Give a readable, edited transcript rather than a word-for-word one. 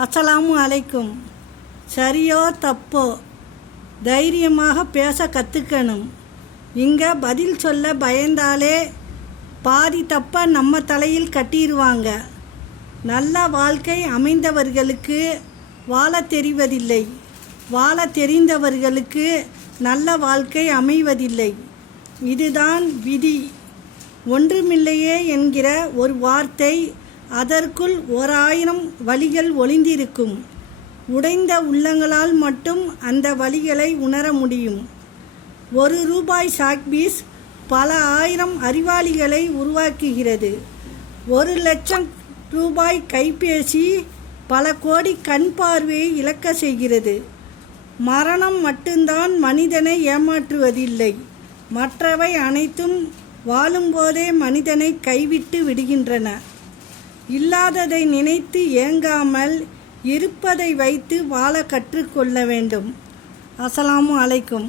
அஸ்ஸலாமு அலைக்கும். சரியோ தப்போ தைரியமாக பேச கற்றுக்கணும். இங்கே பதில் சொல்ல பயந்தாலே பாதி தப்ப நம்ம தலையில் கட்டிடுவாங்க. நல்ல வாழ்க்கை அமைந்தவர்களுக்கு வாழ தெரிவதில்லை, வாழ தெரிந்தவர்களுக்கு நல்ல வாழ்க்கை அமைவதில்லை. இதுதான் விதி. ஒன்றுமில்லையே என்கிற ஒரு வார்த்தை, அதற்குள் 1000 வழிகள் ஒளிந்திருக்கும். உடைந்த உள்ளங்களால் மட்டும் அந்த வழிகளை உணர முடியும். ₹1 சாக்பீஸ் பல 1000 அறிவாளிகளை உருவாக்குகிறது. ₹1,00,000 கைபேசி பல கோடி கண் பார்வையை இழக்க செய்கிறது. மரணம் மட்டும்தான் மனிதனை ஏமாற்றுவதில்லை, மற்றவை அனைத்தும் வாழும்போதே மனிதனை கைவிட்டு விடுகின்றன. இல்லாததை நினைத்து ஏங்காமல் இருப்பதை வைத்து வாழ கற்றுக்கொள்ள வேண்டும். அஸ்ஸலாமு அலைக்கும்.